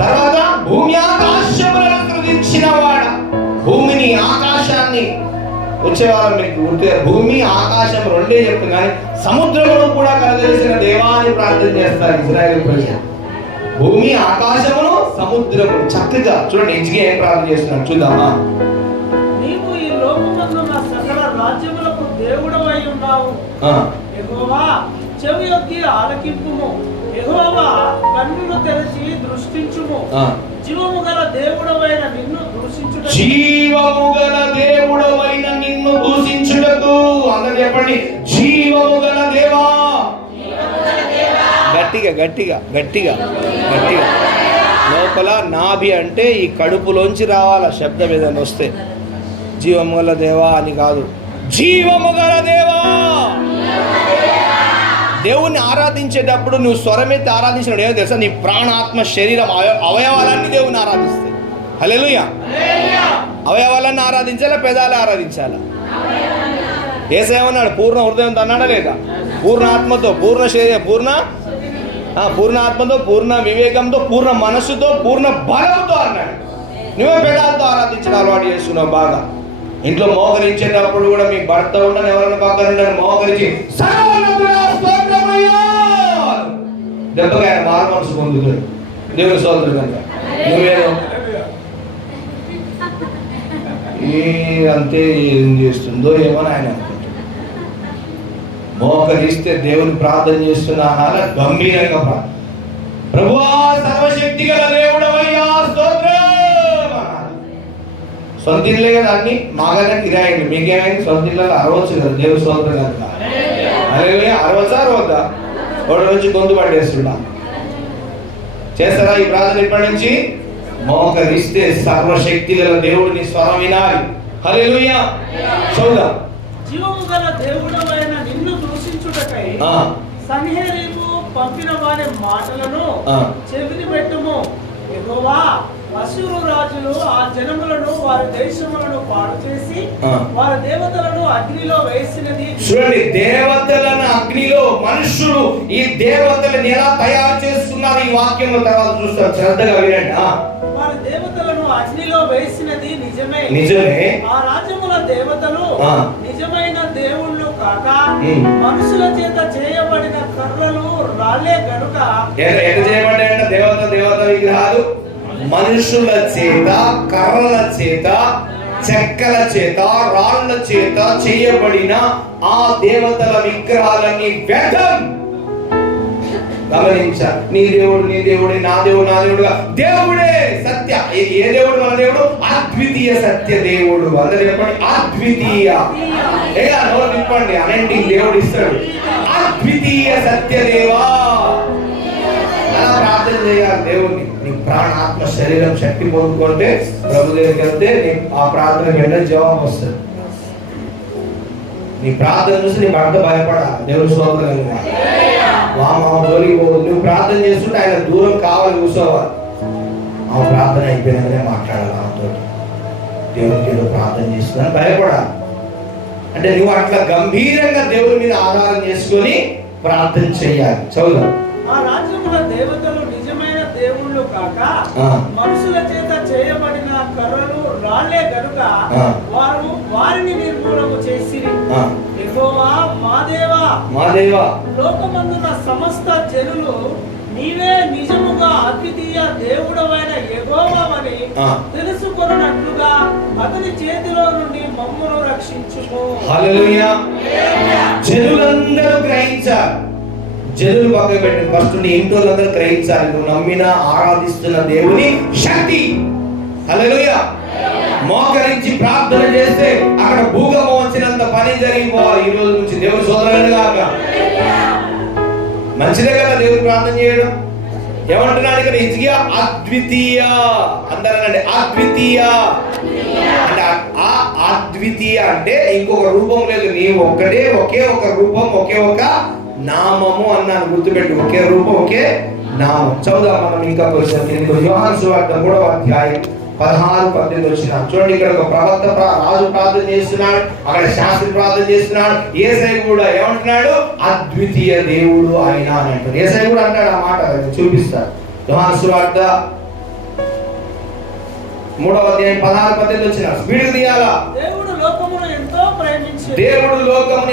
తర్వాత భూమి ఆకాశములను సృజించిన వాడా. భూమిని ఆకాశాన్ని వచ్చేవారు మీకు గుర్తు. భూమి ఆకాశం రెండే చెప్తుంది, కానీ సముద్రమును కూడా కలగలిసిన దేవాన్ని ప్రార్థన చేస్తారు ఇశ్రాయేలు ప్రజలు. భూమి ఆకాశమును సముద్రమును చక్కగా చూడండి. హిజ్కియా ఏం ప్రార్థన చేస్తున్నాడు చూద్దామా. నీవు ఈ లోకమందున్న సకల రాజ్యములకు దేవుడవై ఉన్నావు. యెహోవా చెవియొగ్గి ఆలకింపుము. యెహోవా కన్నులు తెరచి దృష్టించుము. జీవము గల దేవుడవైన నిన్ను దూషించుటకు, జీవము గల దేవుడవైన నిన్ను దూషించుటకు. అందరూ చెప్పండి, జీవము గల దేవా. గట్టిగా గట్టిగా గట్టిగా గట్టిగా. లోపల నాభి అంటే ఈ కడుపులోంచి రావాల శబ్దం ఏదైనా వస్తే. జీవము గల దేవా అని కాదు, జీవము గల దేవా. దేవుణ్ణి ఆరాధించేటప్పుడు నువ్వు స్వరమెత్తి ఆరాధించినప్పుడు ఏమో తెలుసా? నీ ప్రాణాత్మ శరీరం అవయవాలన్నీ దేవుని ఆరాధిస్తాయి. హల్లెలూయా. అవయవాలన్నీ ఆరాధించాలా, పెదాలే ఆరాధించాలా? యేసయ్య ఏమన్నాడు? పూర్ణ హృదయంతో అన్నాడా లేదా? పూర్ణ ఆత్మతో, పూర్ణ శరీర, పూర్ణ ఆత్మతో, పూర్ణ వివేకంతో, పూర్ణ మనస్సుతో, పూర్ణ బలంతో అన్నాడు. నువ్వే పెదాలతో ఆరాధించిన అలవాటు చేసుకున్నావు బాగా. ఇంట్లో మోకరించేటప్పుడు కూడా మీ భర్త ఉండని ఎవరైనా పక్కన ఉండని మోకరించి దెబ్బగా ఆయన మారు మనసు పొందుతుంది. దేవుని సోదరుడు కనుక నువ్వేదో అంతే ఏం చేస్తుందో ఏమో ఆయన అనుకుంటున్నాడు. మోకరిస్తే దేవుని ప్రార్థన చేస్తున్నా గంభీరంగా ప్రభువా సర్వశక్తి గల దేవుడవయ్యా స్తోత్రం. సొంత ఇల్లే కదా అన్ని మాగానే కిరాయింది. మీకేమైంది? సొంత ఇళ్ళలో అరవచ్చు కదా దేవుని స్తోత్రం కనుక. అరే అరవచ్చా అరవద్దా? ఒకటి నుంచి గొంతు పట్టేస్తున్నా. చేస్తారా ఈ ప్రార్థన ఇప్పటి నుంచి? మోకరిస్తే సర్వశక్తి గల దేవుడిని స్వరం వినాలి. హల్లెలూయా. చూద్దాం. జీవము గల దేవుడవైన నిన్ను దూషించుటకై సన్హెరీబు పంపిన వారి మాటలను చెవిని పెట్టుము. యెహోవా అశ్షూరు రాజులు ఆ జనములను వారి దేశములను పాడు చేసి వారి దేవతలను అగ్నిలో వేసినది. చూడండి, దేవతలను అగ్నిలో, మనుషులు ఈ దేవతలను ఎలా తయారు చేస్తున్నారు ఈ వాక్యం తర్వాత చూస్తారు. శ్రద్ధగా వినండి. వారి దేవతలను అగ్నిలో వేసినది నిజమే. ఆ రాజ్యముల దేవతలు నిజమైన దేవుళ్ళు కాక మనుషుల చేత చేయబడిన కర్రలు రాళ్ళే గనుక. ఎక్కడ చేయబడ్డాయంట దేవత విగ్రహాలు? మనుషుల చేత, కర్రల చేత, చెక్కల చేత, రాళ్ల చేత చేయబడిన ఆ దేవతల విగ్రహాలన్నీ వ్యర్థం. గమనించాలి. నీ దేవుడే, నా దేవుడుగా దేవుడే సత్య. ఏ దేవుడు? మన దేవుడు అద్వితీయ సత్య దేవుడు. అందరూ చెప్పండి అద్వితీయ. నోరు నింపండి, అనండి దేవుడు ఇస్తాడు. అద్వితీయ సత్య దేవా. అలా ప్రార్థన చేయాలి దేవుణ్ణి. నీ ప్రాణ, ఆత్మ, శరీరం శక్తి పొందుకుంటే ప్రభు దగ్గరికి వెళ్తే ఆ ప్రార్థన వెంటనే జవాబు వస్తుంది. నీ ప్రార్థన చూసి నీ భర్త భయపడాలి. దేవుడు స్తోత్రం. జోలికి పోదు. నువ్వు ప్రార్థన చేస్తుంటే ఆయన దూరం కావాలి, కూర్చోవాలి. ఆ ప్రార్థన అయిపోయినాకనే మాట్లాడాలి ఆమెతో. దేవుడికి ఏదో ప్రార్థన చేస్తుందని భయపడాలి. అంటే నువ్వు అట్లా గంభీరంగా దేవుడి మీద ఆధారం చేసుకొని ప్రార్థన చేయాలి. చదువుదాం. ఆ రాజ్యముల దేవతలు నిజమైన దేవుళ్ళు కాక మనుషుల చేత చేయబడిన కర్రలు రాళ్లే గనుక వారు వారిని నిర్మూలము చేసి యెహోవా మా దేవా లోకమందున సమస్త జనులు నీవే నిజముగా అద్వితీయ దేవుడవైన యెహోవావని తెలుసుకొనున్నట్లుగా అతని చేతిలో నుండి మమ్మును రక్షించుము. హల్లెలూయా. జనులందరూ గ్రహించాలి. జనులు పక్కన పెట్టి ఫస్ట్ నీ ఇంటోళ్ళందరూ గ్రహించాలి నువ్వు నమ్మిన ఆరాధిస్తున్న దేవుని శక్తి. హల్లెలూయా. మోకరించి ప్రార్థన చేస్తే అక్కడ భూకంపం వచ్చినంత పని జరిగిపోవాలి ఈ రోజు నుంచి. దేవుని సోదరుడు గాక మంచిదే కదా దేవుని ప్రార్థన చేయడం. ఏమంటున్నాడు ఇక్కడ హిజ్కియా? అద్వితీయ. అందరనండి అద్వితీయ. అంటే ఆ అద్వితీయ అంటే ఇంకొక రూపం లేదు. నీవు ఒక్కడే, ఒకే ఒక రూపం, ఒకే ఒక నామము అన్నాను. గుర్తుపెట్టు, ఒకే రూపం, ఒకే నామం. చదువుదాం మనం ఇంకా కొంచెం. యోహాను సువార్త 3వ అధ్యాయం 16-18 వచ్చిన చూడండి. ఇక్కడ ఒక ప్రవక్త రాజు ప్రార్థన చేస్తున్నాడు, అక్కడ శాస్త్రి ప్రార్థన చేస్తున్నాడు. యేసయ్య కూడా ఏమంటున్నాడు? అద్వితీయ దేవుడు ఆయన అని అంటాడు. యేసయ్య కూడా అంటాడు ఆ మాట. చూపిస్తాడు. యోహాను సువార్త 3వ అధ్యాయం 16-18 వచ్చిన స్పీడ్ తీయాలా? దేవుడు లోకమును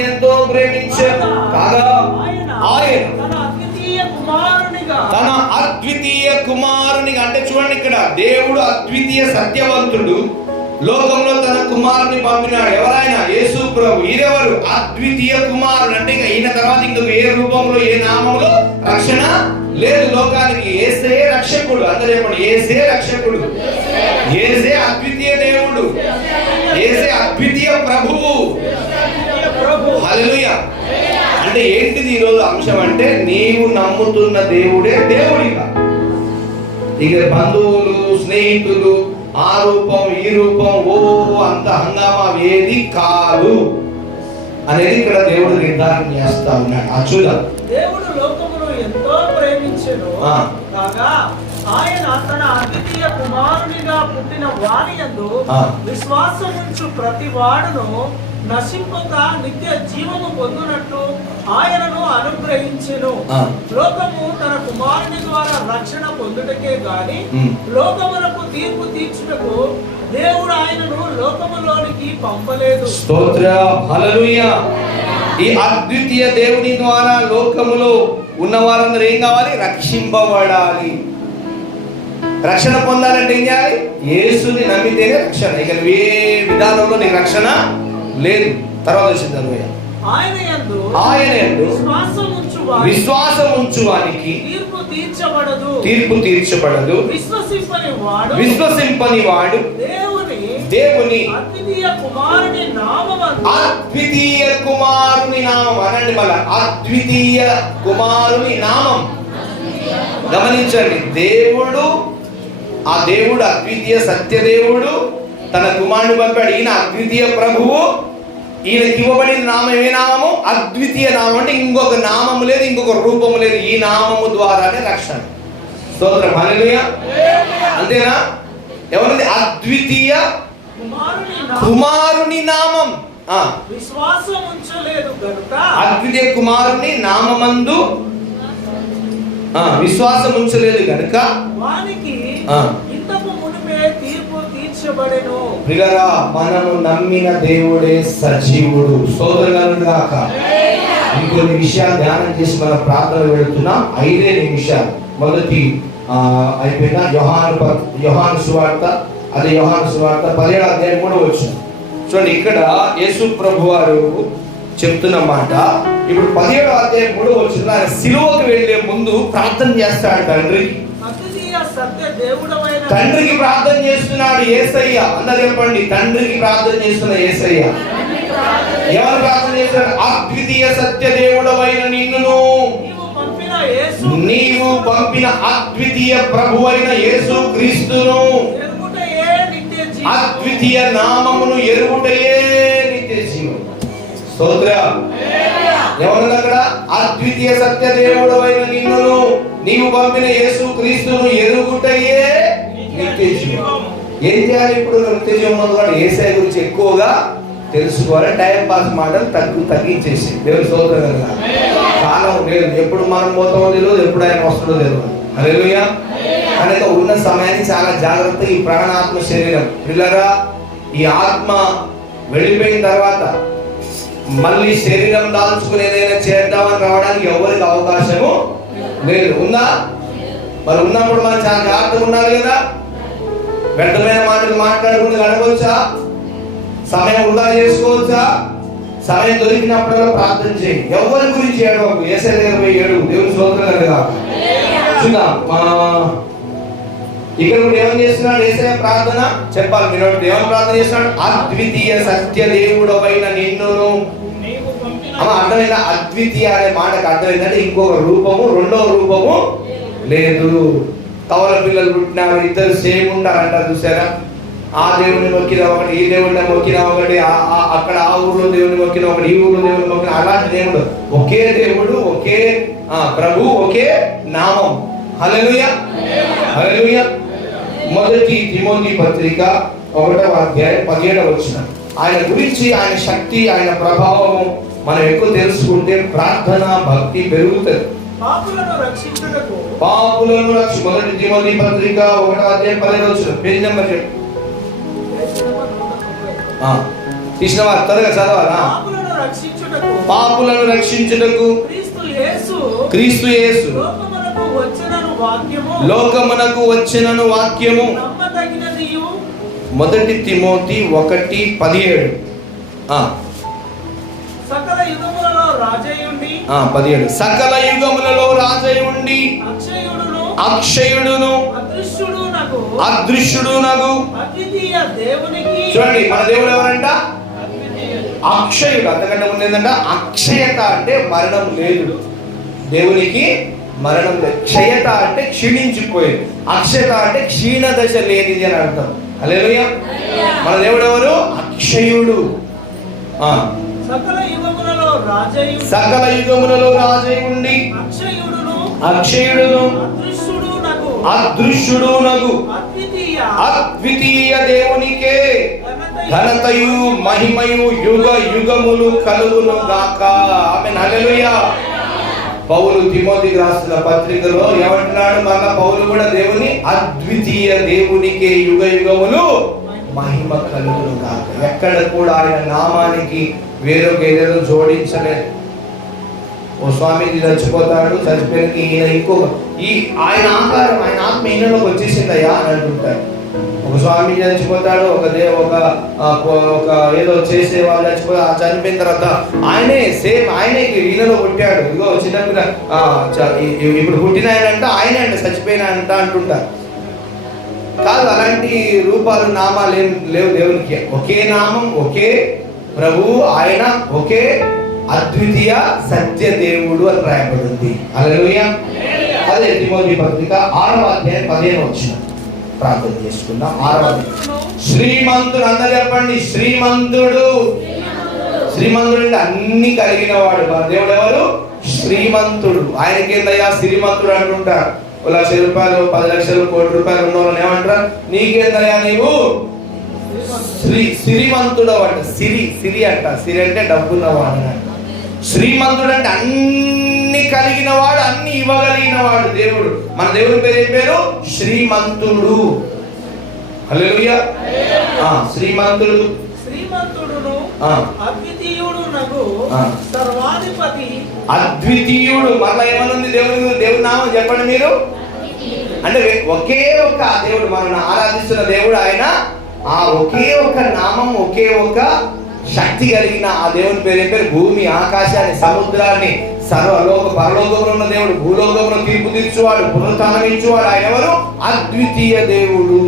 ఎంతో ప్రేమించాడు కాగా ఆయన తన అద్వితీయ కుమారునిగా. అంటే చూడండి, ఇక్కడ దేవుడు అద్వితీయ సత్యవంతుడు లోకంలో తన కుమారుని పంపినాడు. ఎవరైనా? యేసు ప్రభు. ఈరెవరు? అద్వితీయ కుమారుడు. అంటే ఈయన తర్వాత ఇంకొక ఏ రూపంలో, ఏ నామంలో రక్షణ లేదు లోకానికి. యేసే రక్షకుడు. అందరూ చెప్పండి యేసే రక్షకుడు, యేసే అద్వితీయ దేవుడు, యేసే అద్వితీయ ప్రభువు. హల్లెలూయా. అంటే ఏంటిది ఈరోజు అంశం అంటే నీవు నమ్ముతున్న దేవుడే దేవుడిగా. ఇక బంధువులు, స్నేహితులు, ఆ రూపం, ఈ రూపం, అంత హంగామా ఏది కాదు అనేది ఇక్కడ దేవుడు నిర్ధారణ చేస్తా ఉన్నాడు. చూద్దాం. దేవుడు లోకమును ఎంతో ప్రేమించెను కాగా ఆయన తన అద్వితీయ కుమారుని మొదటిగా పుట్టిన వాని యందు విశ్వాసముంచు ప్రతి వాడును నశింపక నిత్య జీవము పొందునట్లు ఆయనను అనుగ్రహించెను. లోకము తన కుమారుని ద్వారా రక్షణ పొందుటకే గాని లోకములకు తీర్పు తీర్చుటకు దేవుడు ఆయనను లోకములోనికి పంపలేదు. స్తోత్రం, హల్లెలూయా. ఈ అద్వితీయ దేవుని ద్వారా లోకములో ఉన్న వారందరూ ఏం కావాలి? రక్షింపబడాలి. రక్షణ పొందాలంటే ఏం చేయాలి? యేసుని నమ్మితేనే రక్షణ. ఇక ఏ విధానంలో నీకు రక్షణ లేదు. తర్వాత వచ్చింది ఆయన యందు విశ్వాసం ఉంచువానికి తీర్పు తీర్చబడదు. విశ్వసింపని వాడు దేవుని అద్వితీయ కుమారుని నామం అనండి. మళ్ళా అద్వితీయ కుమారుని నామం గమనించండి. ఆ దేవుడు అద్వితీయ సత్యదేవుడు తన కుమారుని పంపాడు. ఈయన అద్వితీయ ప్రభువు. ఈయనకి ఇవ్వబడిన నామం ఏ నామము? అద్వితీయ నామం. అంటే ఇంకొక నామము లేదు, ఇంకొక రూపము లేదు. ఈ నామము ద్వారానే రక్షణ. స్తోత్రం, హల్లెలూయా. అంతేనా? ఎవరిది? అద్వితీయ కుమారుని నామం. విశ్వాసం ఉంచలేదు గనుక అద్వితీయ కుమారుని నామమందు విశ్వాసం ఉంచలేదు గనుక వానికి ఇంతకు మునుపే తీర్పు తీర్చబడెను. ప్రియులారా, మనము నమ్మిన దేవుడే సజీవుడు. సోదరులను గాక ఇంకొన్ని విషయాలు ధ్యానం చేసి మనం ప్రార్థన వెళుతున్నాం. 5 నిమిషాలు. మొదటి అయిపోయిన యోహాను సువార్త, అదే యోహాను సువార్త 17వ అధ్యాయం 3వ వచనం చూడండి. ఇక్కడ యేసు ప్రభు వారు చెప్తున్న మాట. ఇప్పుడు 17వ అధ్యాయం 3వ వచనంలో ఆయన సిలువకు వెళ్లే ముందు ప్రార్థన చేస్తాడు. తండ్రికి ప్రార్థన చేస్తున్నాడు యేసయ్య. అందరూ చెప్పండి, తండ్రికి ప్రార్థన చేస్తున్న యేసయ్య. ఎవరు ప్రార్థన చేస్తారు? అద్వితీయ సత్య దేవుడవైన నిన్నును నీవు పంపిన అద్వితీయ ప్రభువైన యేసు క్రీస్తును అద్వితీయ నామమును ఎరుగుటయే నిత్య జీవం. స్తోత్రం. ఎవరు అక్కడ? అద్వితీయ సత్య దేవుడవైన నిన్నును నీవు పంపిన యేసు క్రీస్తును ఎరుగుటయే నిత్య జీవం. ఏం చేయాలి ఇప్పుడు? నిత్య జీవం యేసయ్య గురించి ఎక్కువగా తెలుసుకోవాలి. టైం పాస్ మాటలు తగ్గించేసి దేవుని స్తోత్రం. కాలం లేదు, ఎప్పుడు మనం పోతామో తెలియదు, ఎప్పుడు ఆయన వస్తుందో తెలియదు. హల్లెలూయా. కనుక ఉన్న సమయాన్ని చాలా జాగ్రత్త. ఈ ప్రాణాత్మ శరీరం పిల్లరా, ఈ ఆత్మ వెళ్ళిపోయిన తర్వాత మళ్ళీ శరీరం దాల్చుకుని ఏదైనా చేద్దామని రావడానికి ఎవరికి అవకాశము లేదు. ఉందా? మరి ఉన్నప్పుడు మనం చాలా జాగ్రత్తగా ఉండాలి కదా. వ్యర్థమైన మాటలు మాట్లాడుకుంటూ గడపవచ్చా? సమయం వృధా చేసుకోవచ్చా? సమయం దొరికినప్పుడల్లా ప్రార్థన చేయి. ఎవరి గురించి ఏడవకు. యేసయ్య దగ్గర పోయి ఏడు. దేవుని స్తోత్రం కలుగుగా. ఇక్కడ కూడా ఏమని చేస్తున్నాడు యేసయ్య? ప్రార్థన చెప్పాలి మీరు. ఏమని ప్రార్థన చేస్తున్నాడు? అద్వితీయ సత్య దేవుడవైన నిన్నును. అర్థమైందా? అద్వితీయ అనే మాటకు అర్థమైందంటే ఇంకొక రూపము, రెండవ రూపము లేదు. కవల పిల్లలు పుట్టినారు, ఇద్దరు సేమ్ ఉంటారంటారు చూసారా? ఆ దేవుని మొక్కిన ఒకటి, ఈ దేవుడిని మొక్కిన ఒకటి, అక్కడ ఆ ఊర్లో దేవుని మొక్కిన ఒకటి, ఈ ఊర్లో దేవుని మొక్కిన. అలాంటి దేవుడు ఒకే దేవుడు, ఒకే ప్రభు, ఒకే నామం. హల్లెలూయా, హల్లెలూయా. మొదటి తిమోతి పత్రిక 1వ అధ్యాయం 17వ వచనం. ఆయన గురించి, ఆయన శక్తి, ఆయన ప్రభావం మనం ఎక్కువ తెలుసుకుంటే ప్రార్థన భక్తి పెరుగుతుంది. పాపులను మొదటి తిమోతి పత్రిక 1వ అధ్యాయం 17వ వచనం. పేజ్ నెంబర్ చెప్పు. తీసిన వారు త్వరగా చదవాలా? పాపులను రక్షించుటకు క్రీస్తు యేసు లోకమునకు వచ్చినను వాక్యము. మొదటి తిమోతి 1:17. సకల యుగములలో రాజయుండి 17. సకల యుగములలో రాజయుండి అక్షయుడును అదృశ్యుడునగు అద్వితీయ దేవునికి. చూడండి, మన దేవుడు ఎవరంట? అక్షయుడు. అంతకంటే ముందు ఏంటంట? అక్షయత అంటే మరణం లేదు. దేవునికి మరణం లేదు. క్షయత అంటే క్షీణించిపోయేది. అక్షయత అంటే క్షీణ దశ లేనిది అని అర్థం. హల్లెలూయా. మన దేవుడు ఎవరు? అక్షయుడు. సకల యుగములలో రాజై ఉండి అక్షయుడును అదృశ్యుడునగు అద్వితీయ అద్వితీయ దేవునికే ఘనతయు మహిమయు యుగ యుగములు కలుగును గాక. ఆమేన్. హల్లెలూయా. పౌలు తిమోతికి రాసిన పత్రికలో ఏమంటున్నాడు? మళ్ళా పౌలు కూడా దేవుని అద్వితీయ దేవునికే యుగ యుగములు మహిమ కలుగును గాక. ఎక్కడ కూడా ఆయన నామానికి వేరొక ఏదేదో జోడించలేదు. ఓ స్వామీజీ చచ్చిపోతాడు, చచ్చిపోయినకి ఈయన ఇంకొక ఆయన ఆకారం, ఆయన ఆత్మ ఈయనలోకి వచ్చేసిందయ్యా అని అంటుంటాడు. ఒక స్వామీజీ చచ్చిపోతాడు, ఒక ఏదో చేసే వాళ్ళు చనిపోయిన తర్వాత ఆయనే సేమ్ ఆయనే ఈయనలో పుట్టాడు. ఇగో చిన్నపిల్ల ఇప్పుడు పుట్టిన ఆయన అంట ఆయనే అంట చచ్చిపోయిన అంట అంటుంటారు. కాదు, అలాంటి రూపాలు నామాలు ఏం లేవు దేవునికి. ఒకే నామం, ఒకే ప్రభువు, ఆయన ఒకే అద్వితీయ సత్య దేవుడు అని రాయబడింది. హల్లెలూయా. అదే తిమోతి పత్రిక 6వ అధ్యాయం 15వ వచనం ప్రార్థన చేసుకుందాం. 6వ అధ్యాయం. శ్రీమంతుడు, అందరూ చెప్పండి శ్రీమంతుడు. శ్రీమంతుడు అంటే అన్ని కలిగిన వాడు మన దేవుడు. ఎవరు? శ్రీమంతుడు. ఆయనకి ఏందయ్యా శ్రీమంతుడు అంటుంటారు. 1,00,000 రూపాయలు, 10 లక్షలు, 1 కోటి రూపాయలు ఉన్నవాళ్ళని ఏమంటారు? నీకేందయ్యా నీవు శ్రీమంతుడు అంట. సిరి అంట. సిరి అంటే డబ్బున్నవాడు అంట. శ్రీమంతుడు అంటే అన్ని కలిగిన వాడు, అన్ని ఇవ్వగలిగిన వాడు దేవుడు. మన దేవుడి పేరు ఏం పేరు? శ్రీమంతుడు. హల్లెలూయా. శ్రీమంతుడు, శ్రీమంతుడును అద్వితీయుడునగు సర్వాధిపతి. అద్వితీయుడు మళ్ళా ఏమనుంది దేవుడి నామం చెప్పండి మీరు. అంటే ఒకే ఒక దేవుడు, మనం ఆరాధిస్తున్న దేవుడు ఆయన. ఆ ఒకే ఒక నామం, ఒకే ఒక శక్తి కలిగిన ఆ దేవుని పేరు ఏం పేరు? భూమి ఆకాశాన్ని సముద్రాన్ని పరలోకంలో ఉన్న దేవుడు, భూలోకంలో తీర్పు తీర్చువాడు, పునరుత్థానం ఇచ్చువాడు. ఆయన ఎవరు? అద్వితీయ దేవుడు.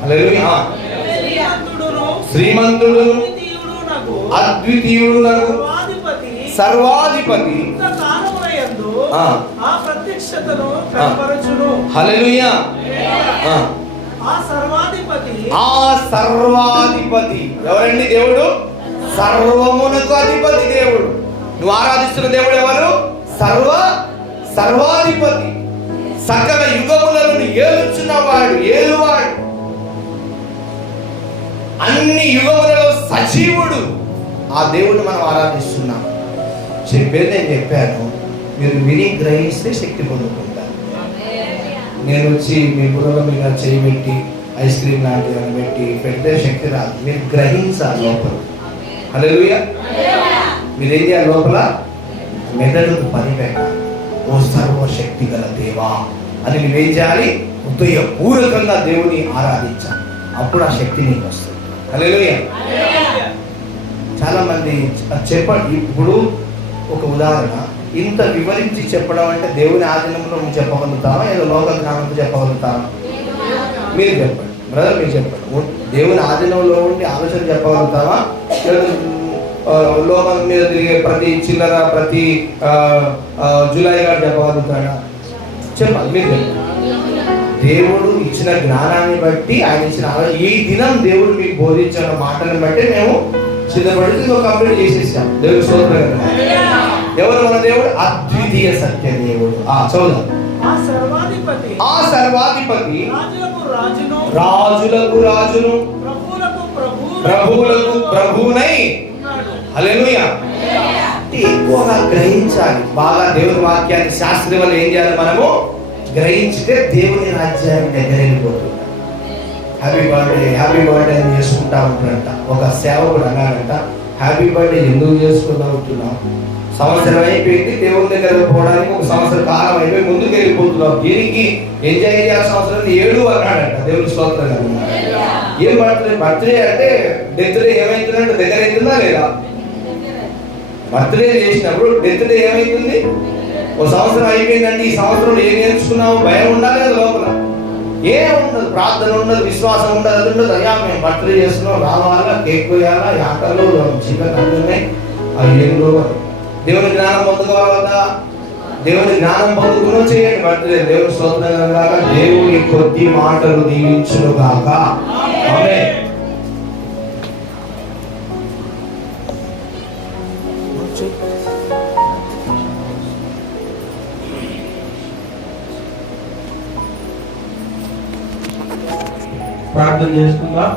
హల్లెలూయా. శ్రీమంతుడు అద్వితీయుడు సర్వాధిపతి. హల్లెలూయా. ఆ సర్వాధిపతి ఎవరండి? దేవుడు సర్వమునకు అధిపతి దేవుడు. నువ్వు ఆరాధిస్తున్న దేవుడు ఎవరు? సర్వాధిపతి. సకల యుగములను ఏలుచున్నవాడు, ఏలువాడు. అన్ని యుగములలో సజీవుడు. ఆ దేవుడిని మనం ఆరాధిస్తున్నాం. చెప్పేది నేను చెప్పాను, మీరు విని గ్రహిస్తే శక్తి పొందుకుంటారు. నేను వచ్చి మీ బుర్రలో మీద చేయబెట్టి ఐస్ క్రీమ్ లాంటివి పెట్టి పెడితే శక్తి రాదు. మీరు గ్రహించాలి లోపల. హల్లెలూయా. మీరేం చేయాలి? లోపల మెదడుకు పని పెట్టాలి. ఓ సర్వశక్తి గల దేవా అని నువ్వేం చేయాలి? హృదయపూర్వకంగా దేవుని ఆరాధించాలి. అప్పుడు ఆ శక్తి నీకు వస్తుంది. హల్లెలూయా. చాలా మంది చెప్పండి. ఇప్పుడు ఒక ఉదాహరణ, ఇంత వివరించి చెప్పడం అంటే దేవుని ఆధీనంలో నువ్వు చెప్పగలుగుతావా, ఏదో లోక జ్ఞానంతో చెప్పగలుగుతావా? మీరు చెప్పండి బ్రదర్, మీరు చెప్పండి. దేవుని ఆధీనంలో ఉండి ఆలోచన చెప్పగలుగుతావా? లోకం మీద తిరిగే ప్రతి చిల్లర, ప్రతి జులై గారు చెప్పగలుగుతాడా? చెప్పాలి. మీరు చెప్పండి. దేవుడు ఇచ్చిన జ్ఞానాన్ని బట్టి, ఆయన ఇచ్చిన ఈ దినం దేవుడు మీకు బోధించిన మాటలను బట్టి మేము సిద్ధపడి కంప్లీట్ చేసేసాం. దేవుడు స్తోత్రం. ఎవరు మన దేవుడు? అద్వితీయ సత్య దేవుడు. చదువు. ఆ సర్వాధిపతి రాజులకు రాజును ప్రభువులకు ప్రభువునై. హల్లెలూయా. ఎక్కువగా గ్రహించాలి. బాగా దేవుని వాక్యాన్ని శాస్త్రం వల్ల ఏం చేయాలి? మనము గ్రహించితే దేవుని రాజ్యాన్ని దగ్గర వెళ్ళిపోతుంది. హ్యాపీ బర్త్డే అని చేసుకుంటా ఉంటారంట. ఒక సేవకుడు అన్నాడంట, హ్యాపీ బర్త్డే ఎందుకు చేసుకుంటున్నాం? సంవత్సరం అయిపోయింది, దేవుని దగ్గర పోవడానికి ఒక సంవత్సరం కాలం అయిపోయి ముందుకు వెళ్ళిపోతున్నాం. దీనికి ఎంజాయ్ చేయాల్సిన సంవత్సరం 7 అన్నాడంట. దేవుని స్తోత్రం. ఏం బర్త్డే అంటే డెత్ డే ఏమైతుందంటే దగ్గర అవుతుందా లేదా? బర్త్డే చేసినప్పుడు డెత్ డే ఏమైతుంది? ఒక సంవత్సరం అయిపోయిందంటే ఈ సంవత్సరంలో ఏం నేర్చుకున్నావు? భయం ఉండాలి కదా లోపల. ఏం ఉండదు, ప్రార్థన ఉండదు, విశ్వాసం ఉండదు, అది ఉండదు. అయ్యా మేము బర్త్డే చేస్తున్నాం, రావాలా, కేక్ పోయాలా, ఆటలు, చికెన్ అన్నీ అవి ఏందో. దేవుని జ్ఞానం పొందుకోవాలా? దేవుని జ్ఞానం పొందుకుని చేయండి బర్త్డే. దేవుని స్తోత్రం గాక. దేవుని కొద్ది మాటలు దీవించును గాక. ఆమేన్. ప్రార్థన చేసుకుందాం.